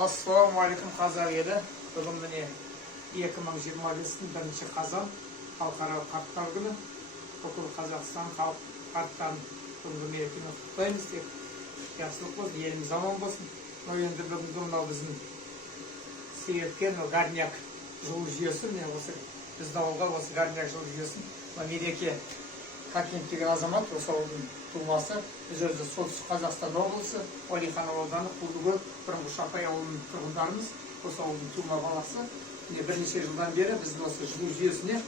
Ассалаумағалейкум қазақ елі. Бүгін міне 2025 бірінші қазан халықаралық қарттар күні. Бүкіл Қазақстан қарттарын бүгінгі мерекемен құттықтаймыз. Тек жақсылық болсын, еліміз аман болсын. Енді бүгінгі мынау біздің себепкен Горняк жылу жүйесі, міне осы біздің ауылға осы Горняк жылу жүйесін мереке Хакимов деген азамат, осы ауылдың тумасы, біз өзі солтүстік Қазақстан облысы, Уәлихан ауданы, Құлдыкөл, бұрынғы Шапай ауылының тұрғындарымыз, осы ауылдың тума баласы. Бірнеше жылдан бері біздің осы жылу жүйесіне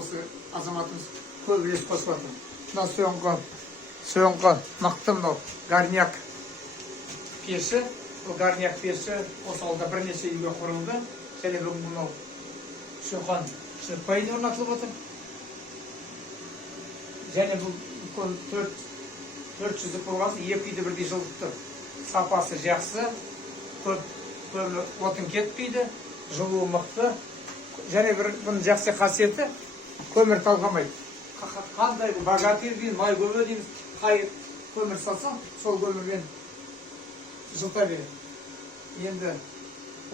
осы азаматымыз көп үлес қосып жатыр. Мына соңғы мықты мынау Горняк пеші, бұл Горняк пеші осы ауылда бірнеше үйге құрылды. Және бүгін мынау шоқан шырпайын орнатылып отыр. Және бұл 400 болғасы, екі үйді бірдей жылытты. Сапасы жақсы, көп отын кетпейді, жылуы мықты. Және бұның жақсы қасиеті көмір талғамайды. Қандай богатырь дейміз, май көмір дейміз, қай көмір салсаң, сол көмірмен жылыта береді. Енді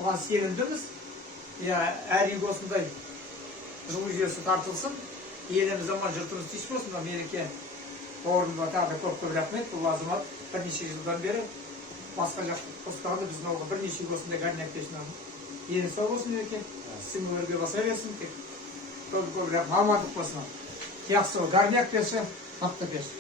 бұған сенімдіміз. Әр үйге осындай жылу жүйесі тартылсын. Еліміз аман, жұртымыз тыныш болсын. Мереке орнында тағы көп рахмет. Бұл азамат бірнеше жылдан бері басқа жақты қостағанда біздің ауылға бірнеше осындай Горняк пешін алды. Елі сау болсын мереке. Сіңілерге баса берсін. Көп рахмет. Амандық болсын. Жақсы, Горняк пеші, мықты пеш.